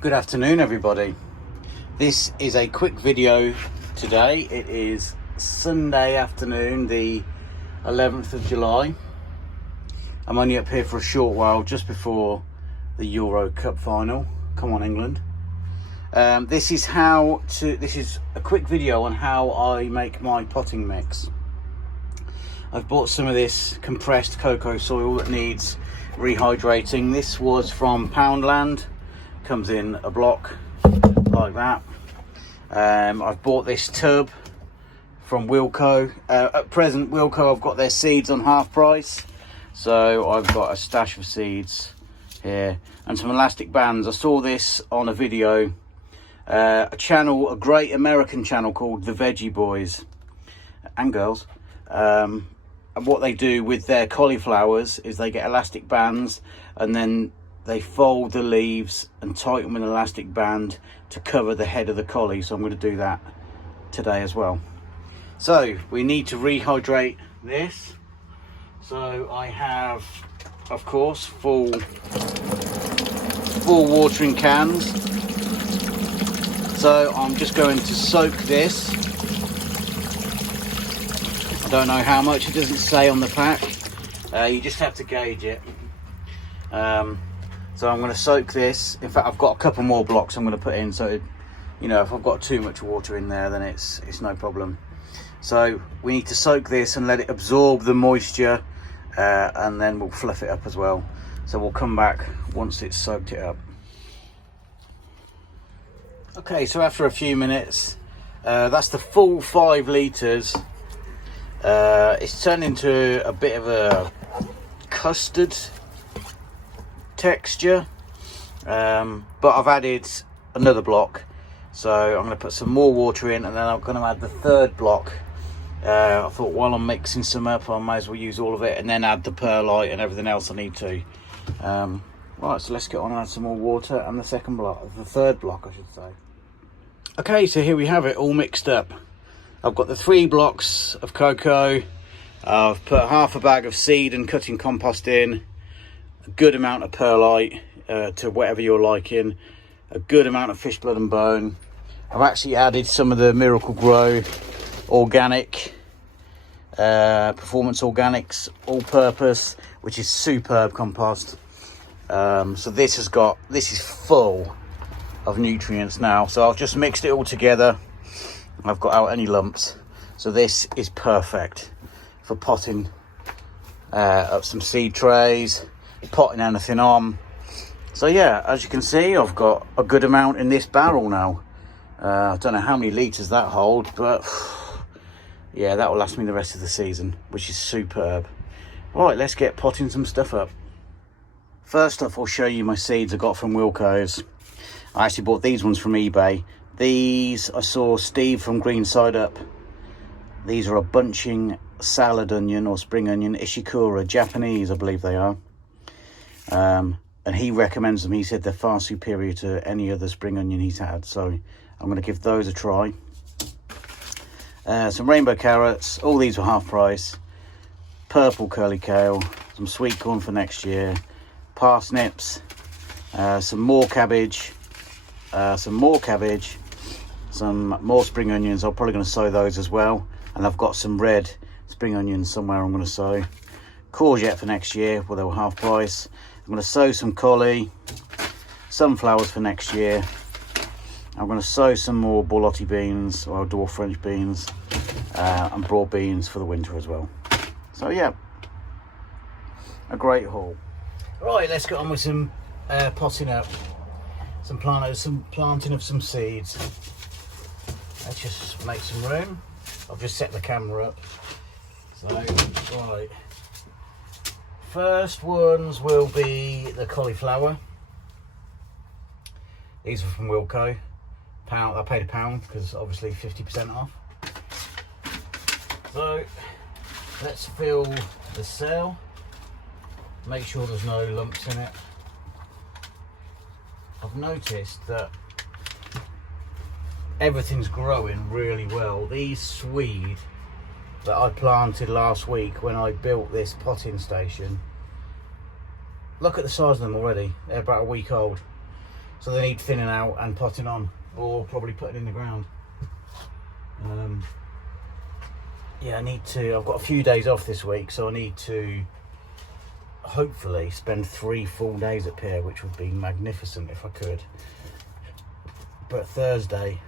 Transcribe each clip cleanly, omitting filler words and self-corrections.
Good afternoon, everybody. This is a quick video today. It is Sunday afternoon, the 11th of July. I'm only up here for a short while, just before the Euro Cup final. Come on, England. This is a quick video on how I make my potting mix. I've bought some of this compressed cocoa soil that needs rehydrating. This was from Poundland. Comes in a block like that. I've bought this tub from Wilko. At present, Wilko, I've got their seeds on half price, so I've got a stash of seeds here and some elastic bands. I saw this on a video, a great American channel called The Veggie Boys and Girls. And what they do with their cauliflowers is they get elastic bands and then they fold the leaves and tighten with an elastic band to cover the head of the collie. So I'm going to do that today as well. So we need to rehydrate this. So I have, of course, full watering cans. So I'm just going to soak this. I don't know how much, it doesn't say on the pack. You just have to gauge it. So I'm going to soak this. In fact, I've got a couple more blocks I'm going to put in, so if I've got too much water in there, then it's no problem. So we need to soak this and let it absorb the moisture, and then we'll fluff it up as well. So we'll come back once it's soaked it up. Okay, so after a few minutes, that's the full 5 litres. It's turned into a bit of a custard texture, but I've added another block, so I'm going to put some more water in, and then I'm going to add the third block. I thought while I'm mixing some up, I might as well use all of it and then add the perlite and everything else I need to. Right, so let's get on and add some more water and the third block I should say. Okay, so here we have it all mixed up. I've got the 3 blocks of cocoa. I've put half a bag of seed and cutting compost in, a good amount of perlite to whatever you're liking, a good amount of fish blood and bone. I've actually added some of the Miracle Grow organic, Performance Organics all-purpose, which is superb compost. So this is full of nutrients now. So I've just mixed it all together. I've got out any lumps, so this is perfect for potting up some seed trays, potting anything on. So yeah, as you can see, I've got a good amount in this barrel now. I don't know how many litres that holds, but yeah, that will last me the rest of the season, which is superb. Right, let's get potting some stuff up. First off, I'll show you my seeds I got from Wilko's. I actually bought these ones from eBay. These I saw Steve from Green Side Up. These are a bunching salad onion or spring onion, Ishikura, Japanese I believe they are. And he recommends them. He said they're far superior to any other spring onion he's had. So I'm going to give those a try. Some rainbow carrots. All these were half price. Purple curly kale. Some sweet corn for next year. Parsnips. Some more cabbage. Some more spring onions. I'm probably going to sow those as well. And I've got some red spring onions somewhere I'm going to sow. Courgette for next year, well, they were half price. I'm going to sow some collie, sunflowers for next year. I'm going to sow some more borlotti beans or dwarf French beans, and broad beans for the winter as well. So yeah, a great haul. Right, let's get on with some potting up, some planting of some seeds. Let's just make some room. I've just set the camera up. So right. First ones will be the cauliflower. These are from Wilko. I paid £1 because obviously 50% off. So let's fill the cell. Make sure there's no lumps in it. I've noticed that everything's growing really well. These swede that I planted last week when I built this potting station, look at the size of them already. They're about a week old. so they need thinning out and potting on, or probably putting in the ground. Yeah, I've got a few days off this week, so I need to hopefully spend 3 full days at pier, which would be magnificent if I could. But Thursday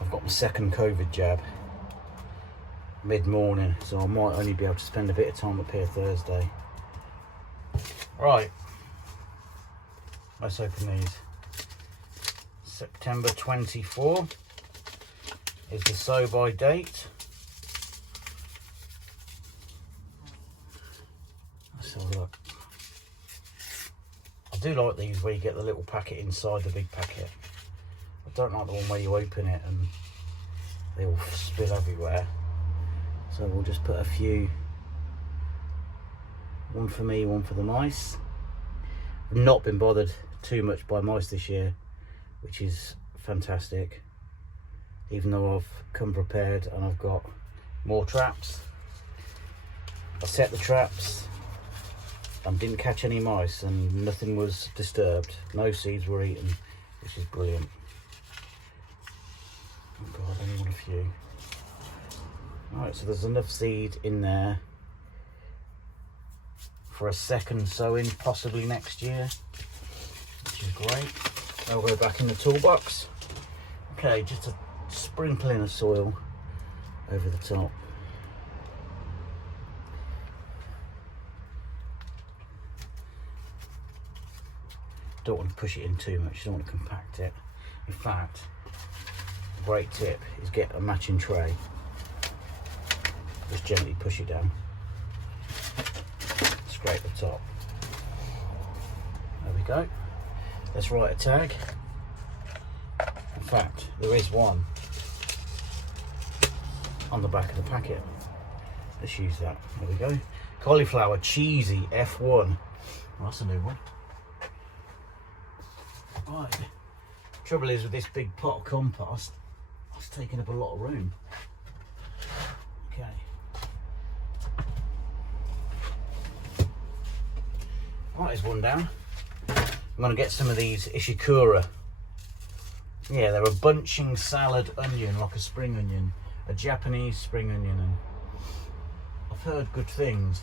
I've got my second COVID jab mid-morning, so I might only be able to spend a bit of time at pier Thursday. Right, let's open these. September 24 is the so by date. Let's have a look. I do like these where you get the little packet inside the big packet. I don't like the one where you open it and they all spill everywhere. So we'll just put a few, one for me, one for the mice. I've not been bothered too much by mice this year, which is fantastic, even though I've come prepared and I've got more traps. I set the traps and didn't catch any mice, and nothing was disturbed, no seeds were eaten, which is brilliant. Oh god, I only want a few. Right, so there's enough seed in there for a second sowing, possibly next year, which is great. I'll go back in the toolbox. Okay, just a sprinkling of soil over the top. Don't want to push it in too much, you don't want to compact it. In fact, a great tip is get a matching tray. Just gently push it down. Scrape the top. There we go. Let's write a tag. In fact, there is one on the back of the packet. Let's use that. There we go. Cauliflower cheesy F1. Well, that's a new one. Right. Trouble is with this big pot of compost, it's taking up a lot of room. Okay. Right, there's one down. I'm going to get some of these ishikura. Yeah, they're a bunching salad onion, like a spring onion, a Japanese spring onion, and I've heard good things.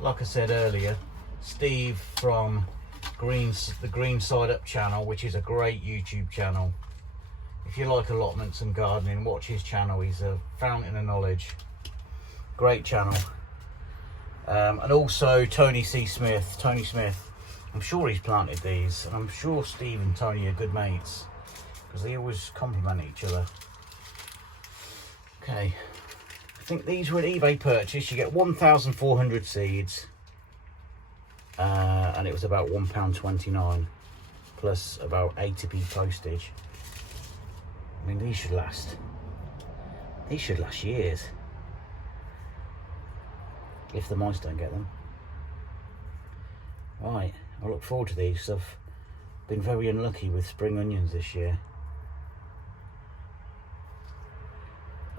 Like I said earlier, Steve from the Green Side Up channel, which is a great YouTube channel. If you like allotments and gardening, watch his channel. He's a fountain of knowledge. Great channel. And also Tony Smith. I'm sure he's planted these, and I'm sure Steve and Tony are good mates because they always compliment each other. Okay, I think these were an eBay purchase. You get 1,400 seeds, and it was about £1.29 plus about 80p postage. I mean, these should last years if the mice don't get them. Right, I look forward to these. I've been very unlucky with spring onions this year.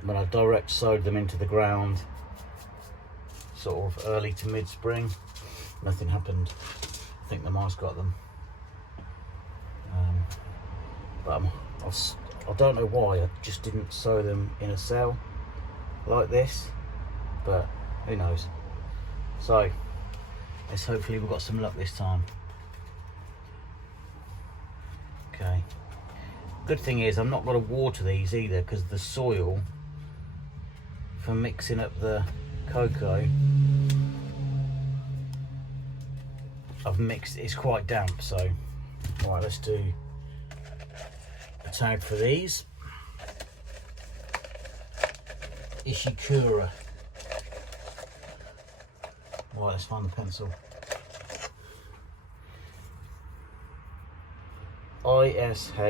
When I direct sowed them into the ground, sort of early to mid-spring, nothing happened. I think the mice got them. But I don't know why, I just didn't sow them in a cell like this, but who knows. So let's hopefully we've got some luck this time. Okay, good thing is I'm not going to water these either, because the soil for mixing up the cocoa I've mixed, it's quite damp. So right, let's do a tag for these. Ishikura. Right, let's find the pencil. I-S-H-I-K-U-R-A.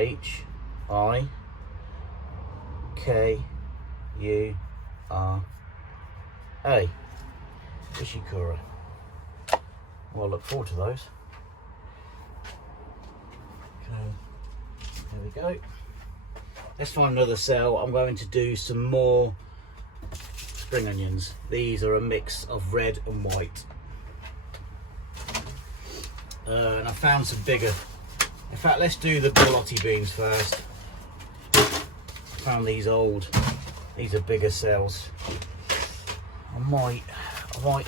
Ishikura. Well, I look forward to those. Okay, there we go. Let's find another cell. I'm going to do some more spring onions. These are a mix of red and white. And I found some bigger In fact, let's do the borlotti beans first. Found these old, these are bigger cells. I might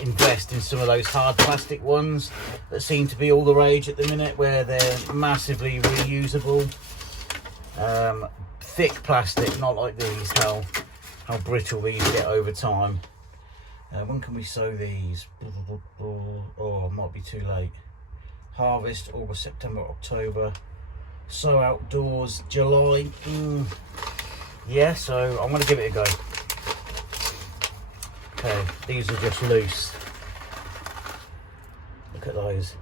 invest in some of those hard plastic ones that seem to be all the rage at the minute, where they're massively reusable. Thick plastic, not like these, how brittle these get over time. When can we sow these? Oh, it might be too late. Harvest August, September, October. Sow outdoors July. Yeah, so I'm going to give it a go. Okay, these are just loose. Look at those.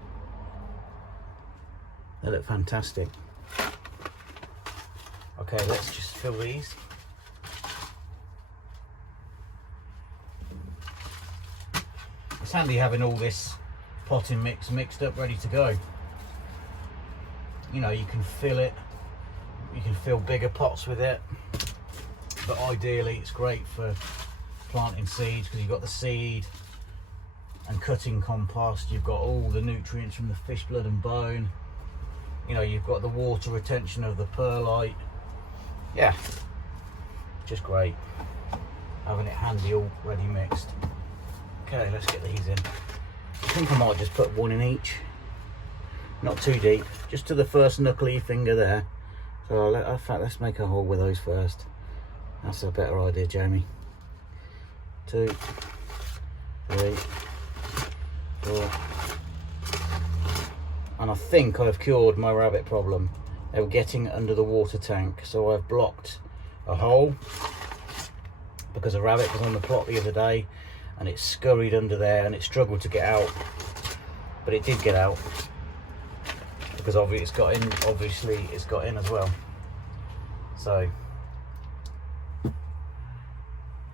They look fantastic. Okay, let's just fill these. It's handy having all this potting mix mixed up, ready to go. You know, you can fill it, you can fill bigger pots with it, but ideally it's great for planting seeds because you've got the seed and cutting compost, you've got all the nutrients from the fish blood and bone, you know, you've got the water retention of the perlite. Yeah, just great having it handy, all ready mixed. Okay, let's get these in. I think I might just put one in each, not too deep, just to the first knuckly finger there. So in fact, let's make a hole with those first. That's a better idea, Jamie. 2, 3, 4. And I think I've cured my rabbit problem. They were getting under the water tank, so I've blocked a hole because a rabbit was on the plot the other day and it scurried under there and it struggled to get out, but it did get out because obviously it's got in as well. So I'm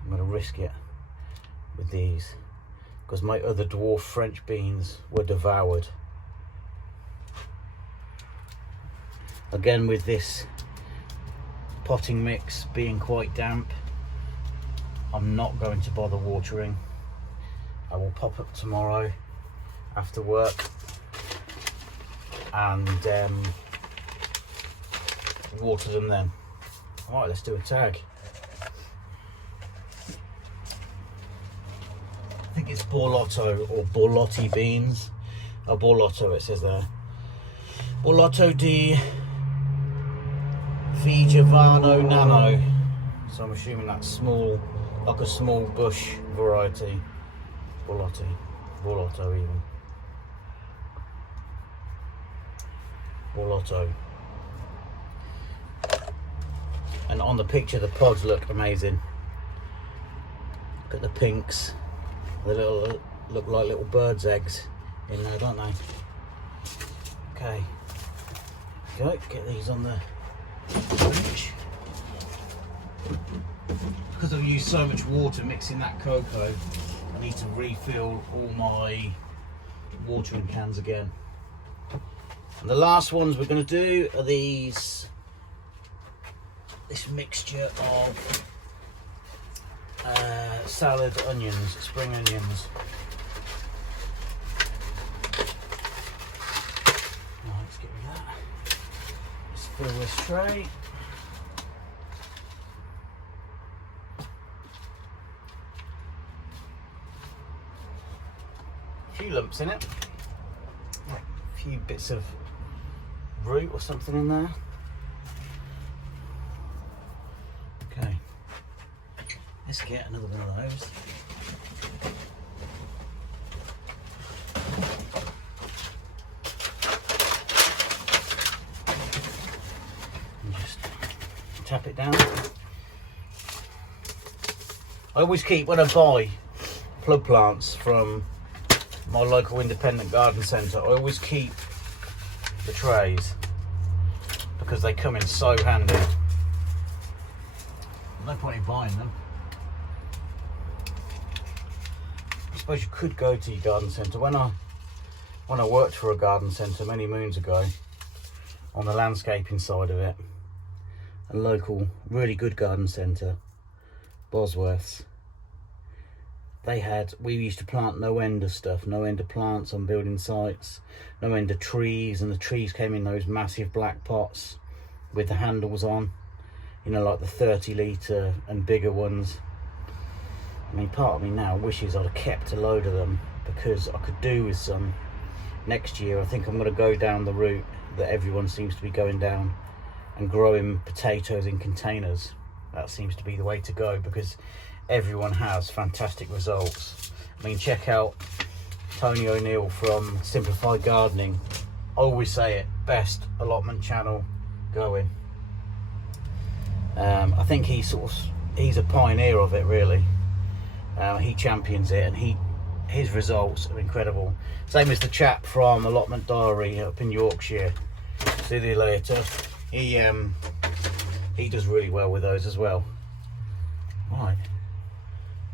going to risk it with these because my other dwarf French beans were devoured. Again, with this potting mix being quite damp, I'm not going to bother watering. I will pop up tomorrow after work and water them then. All right, let's do a tag. I think it's borlotto or borlotti beans. Oh, borlotto it says there. Borlotto di Vigevano Nano. So I'm assuming that's small, like a small bush variety. Borlotto even. Borlotto. And on the picture the pods look amazing. Look at the pinks. They look like little birds' eggs in there, don't they? Okay. Go, get these on the bench. Because I've used so much water mixing that cocoa, I need to refill all my watering cans again. And the last ones we're going to do are this mixture of salad onions, spring onions. Right, let's get rid of that. Let's fill this tray. A few lumps in it, like a few bits of root or something in there. Okay, let's get another one of those. And just tap it down. I always keep, when I buy plug plants from my local independent garden centre, I always keep the trays because they come in so handy. No point in buying them. I suppose you could go to your garden centre. When I worked for a garden centre many moons ago, on the landscaping side of it, a local really good garden centre, Bosworth's, we used to plant no end of stuff, no end of plants on building sites, no end of trees, and the trees came in those massive black pots with the handles on, you know, like the 30-litre and bigger ones. I mean, part of me now wishes I'd have kept a load of them, because I could do with some next year. I think I'm going to go down the route that everyone seems to be going down and growing potatoes in containers. That seems to be the way to go, because everyone has fantastic results. I mean, check out Tony O'Neill from Simplified Gardening. I always say it, best allotment channel going. I think he's a pioneer of it, really. He champions it, and his results are incredible. Same as the chap from Allotment Diary up in Yorkshire, see you later. He does really well with those as well. Right,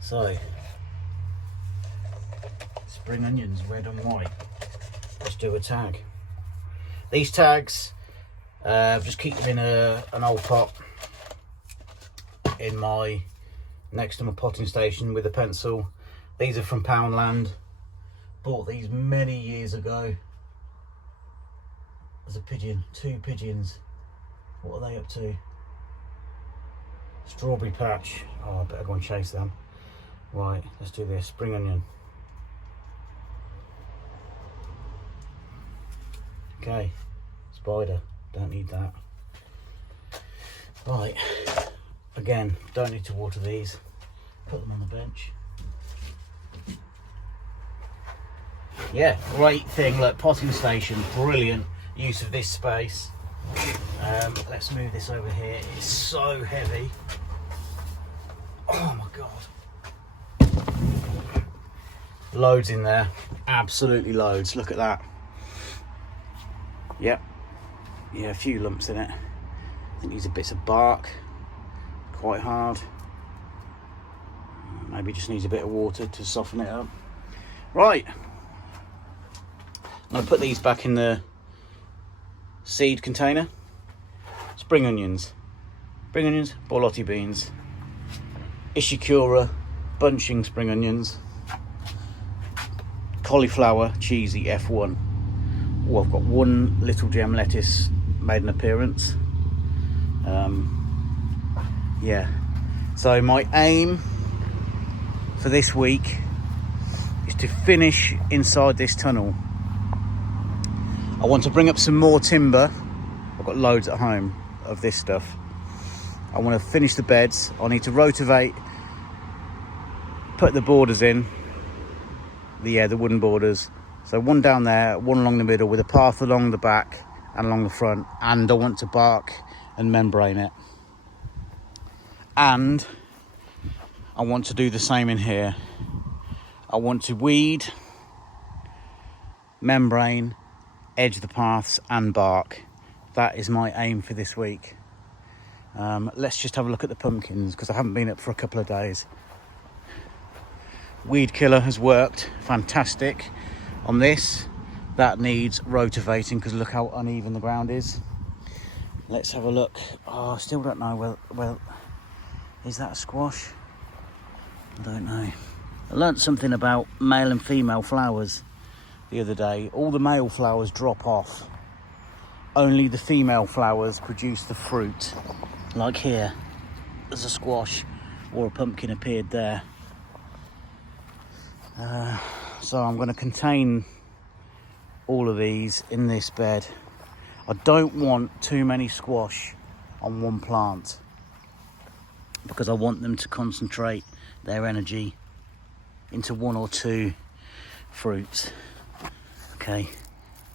so spring onions, red and white. Let's do a tag. These tags, just keep them in an old pot in next to my potting station with a pencil. These are from Poundland. Bought these many years ago. There's a pigeon, 2 pigeons. What are they up to? Strawberry patch. Oh, I better go and chase them. Right, let's do this. Spring onion. Okay, spider. Don't need that. Right, again, don't need to water these. Put them on the bench. Yeah, great thing. Look, potting station, brilliant use of this space. Let's move this over here. It's so heavy. Oh my god. Loads in there, absolutely loads. Look at that. Yep. Yeah, a few lumps in it. I think these are bits of bark, quite hard. Maybe just needs a bit of water to soften it up. Right, I'm going to put these back in the seed container. Spring onions, borlotti beans, Ishikura bunching spring onions, cauliflower cheesy F1. Oh, I've got one little gem lettuce made an appearance. Yeah, so my aim for this week is to finish inside this tunnel. I want to bring up some more timber. I've got loads at home of this stuff. I want to finish the beds. I need to rotivate, put the borders in, the wooden borders. So one down there, one along the middle, with a path along the back and along the front. And I want to bark and membrane it. And I want to do the same in here. I want to weed, membrane, edge the paths and bark. That is my aim for this week. Let's just have a look at the pumpkins, because I haven't been up for a couple of days. Weed killer has worked fantastic on this. That needs rotivating, because look how uneven the ground is. Let's have a look. Oh, I still don't know. Well, is that a squash? I don't know. I learnt something about male and female flowers the other day. All the male flowers drop off. Only the female flowers produce the fruit. Like here, there's a squash or a pumpkin appeared there. So I'm going to contain all of these in this bed. I don't want too many squash on one plant, because I want them to concentrate their energy into 1 or 2 fruits. Okay,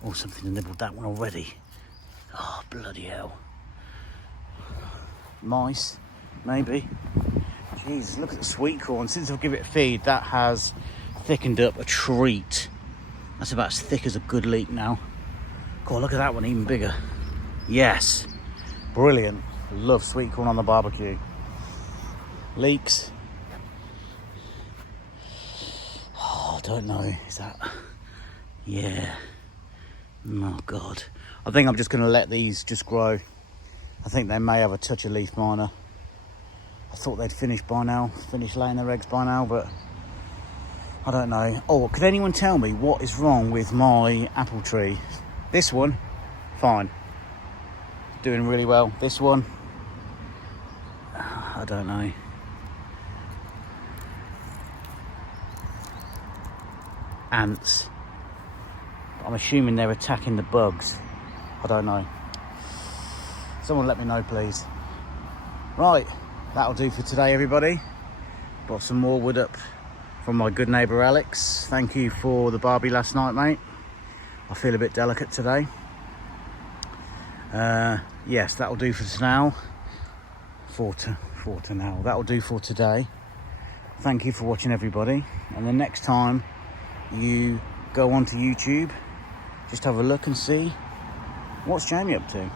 oh, something nibbled that one already. Oh, bloody hell. Mice, maybe. Jeez, look at the sweet corn. Since I've given it a feed, that has thickened up a treat. That's about as thick as a good leek now. God, look at that one, even bigger. Yes, brilliant. Love sweet corn on the barbecue. Leeks. Oh, I don't know, is that... Yeah. Oh God. I think I'm just going to let these just grow. I think they may have a touch of leaf miner. I thought they'd finish by now, finish laying their eggs by now, but I don't know. Oh, could anyone tell me what is wrong with my apple tree? This one, fine. Doing really well. This one, I don't know. Ants. I'm assuming they're attacking the bugs. I don't know. Someone let me know, please. Right, that'll do for today, everybody. Got some more wood up from my good neighbour Alex. Thank you for the barbie last night, mate. I feel a bit delicate today. Yes, that'll do for now. That'll do for today. Thank you for watching, everybody. And the next time you go onto YouTube, just have a look and see what's Jamie up to.